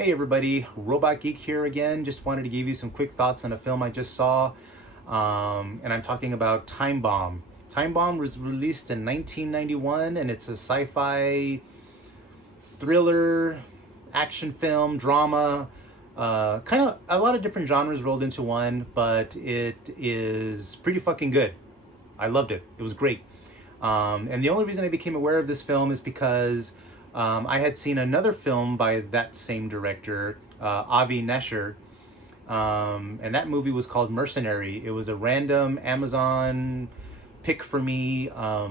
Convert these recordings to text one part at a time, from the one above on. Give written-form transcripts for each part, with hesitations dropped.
Hey everybody, Robot Geek here again. Just wanted to give you some quick thoughts on a film I just saw. And I'm talking about Timebomb. Timebomb was released in 1991 and it's a sci-fi thriller, action film, drama. Kind of a lot of different genres rolled into one, but it is pretty fucking good. I loved it. It was great. And the only reason I became aware of this film is because I had seen another film by that same director, Avi Nesher, and that movie was called Mercenary. It was a random Amazon pick for me. I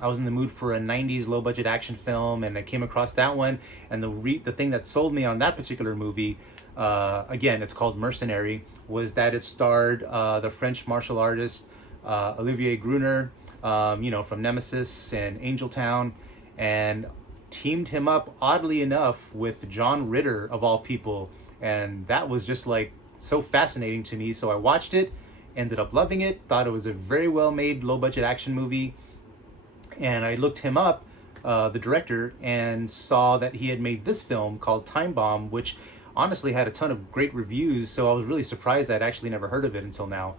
was in the mood for a 90's low budget action film, and I came across that one. And the thing that sold me on that particular movie, again, it's called Mercenary, was that it starred the French martial artist Olivier Gruner, from Nemesis and Angel Town, and teamed him up, oddly enough, with John Ritter of all people. And that was just like so fascinating to me. So I watched it, ended up loving it, thought it was a very well made low budget action movie. And I looked him up, the director, and saw that he had made this film called Timebomb, which honestly had a ton of great reviews. So I was really surprised I'd actually never heard of it until now.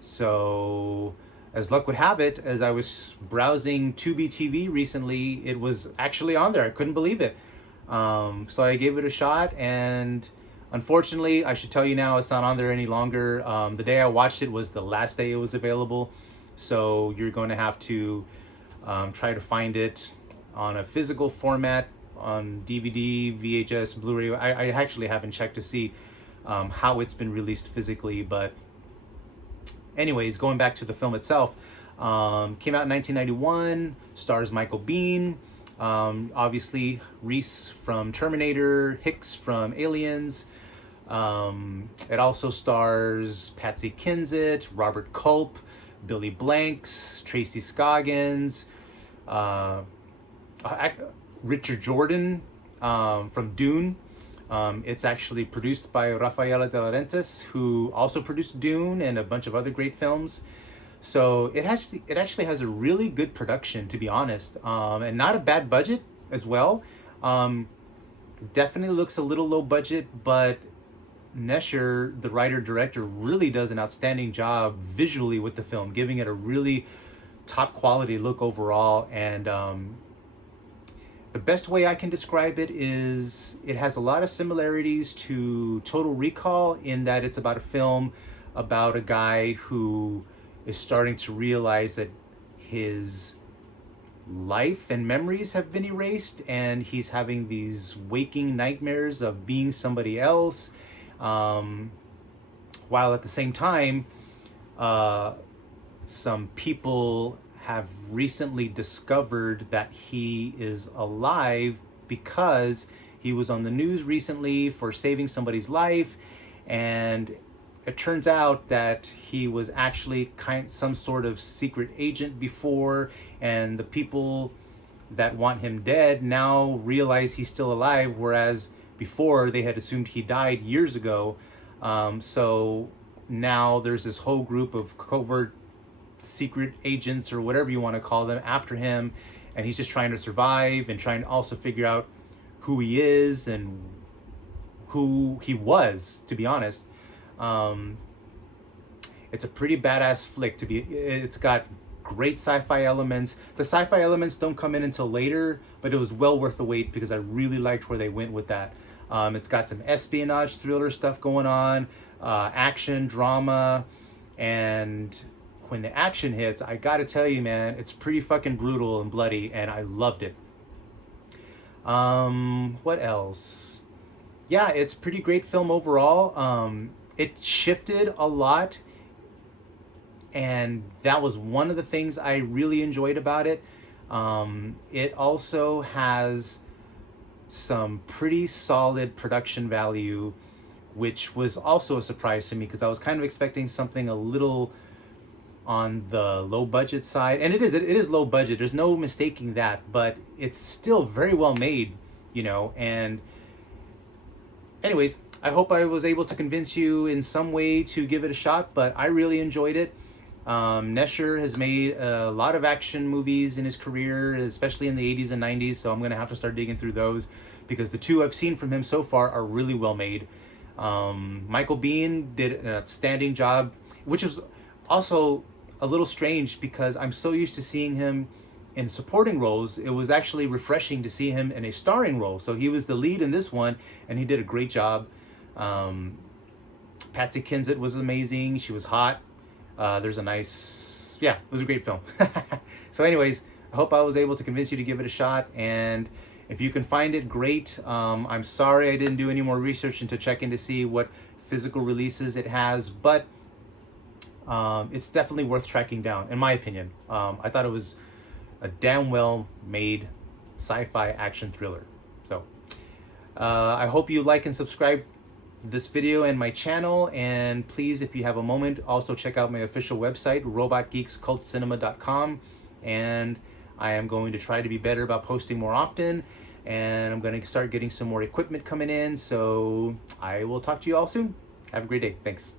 So as luck would have it, as I was browsing Tubi TV recently, it was actually on there. I couldn't believe it. So I gave it a shot, and unfortunately, I should tell you now, it's not on there any longer. The day I watched it was the last day it was available. So you're going to have to try to find it on a physical format, on DVD, VHS, Blu-ray. I actually haven't checked to see how it's been released physically, but anyways, going back to the film itself, came out in 1991, stars Michael Biehn, obviously Reese from Terminator, Hicks from Aliens. It also stars Patsy Kensit, Robert Culp, Billy Blanks, Tracy Scoggins, Richard Jordan from Dune. It's actually produced by Rafaela De Laurentiis, who also produced Dune and a bunch of other great films. So it actually has a really good production, to be honest, and not a bad budget as well. Definitely looks a little low budget, but Nesher, the writer-director, really does an outstanding job visually with the film, giving it a really top quality look overall. And the best way I can describe it is it has a lot of similarities to Total Recall in that it's about a film about a guy who is starting to realize that his life and memories have been erased, and he's having these waking nightmares of being somebody else, while at the same time some people have recently discovered that he is alive because he was on the news recently for saving somebody's life, and it turns out that he was actually some sort of secret agent before, and the people that want him dead now realize he's still alive, whereas before they had assumed he died years ago. So now there's this whole group of covert secret agents, or whatever you want to call them, after him, and he's just trying to survive and trying to also figure out who he is and who he was, to be honest. It's a pretty badass flick. It's got great sci-fi elements. The sci-fi elements don't come in until later, but it was well worth the wait because I really liked where they went with that. It's got some espionage thriller stuff going on, action, drama, and when the action hits, I gotta tell you, man, it's pretty fucking brutal and bloody, and I loved it. What else? Yeah, it's a pretty great film overall. It shifted a lot, and that was one of the things I really enjoyed about it. It also has some pretty solid production value, which was also a surprise to me because I was kind of expecting something a little on the low budget side, and it is low budget, there's no mistaking that, but it's still very well made, and anyways, I hope I was able to convince you in some way to give it a shot, but I really enjoyed it. Nesher has made a lot of action movies in his career, especially in the 80s and 90s, so I'm going to have to start digging through those because the two I've seen from him so far are really well made. Michael Biehn did an outstanding job, which was also a little strange because I'm so used to seeing him in supporting roles. It was actually refreshing to see him in a starring role. So he was the lead in this one, and he did a great job. Patsy Kensit was amazing. She was hot. There's a nice, yeah, it was a great film. So anyways, I hope I was able to convince you to give it a shot. And if you can find it, great. I'm sorry I didn't do any more research into checking to see what physical releases it has, but it's definitely worth tracking down, in my opinion. I thought it was a damn well made sci-fi action thriller. So I hope you like and subscribe this video and my channel, and please, if you have a moment, also check out my official website, robotgeekscultcinema.com, and I am going to try to be better about posting more often, and I'm going to start getting some more equipment coming in. So I will talk to you all soon. Have a great day. Thanks.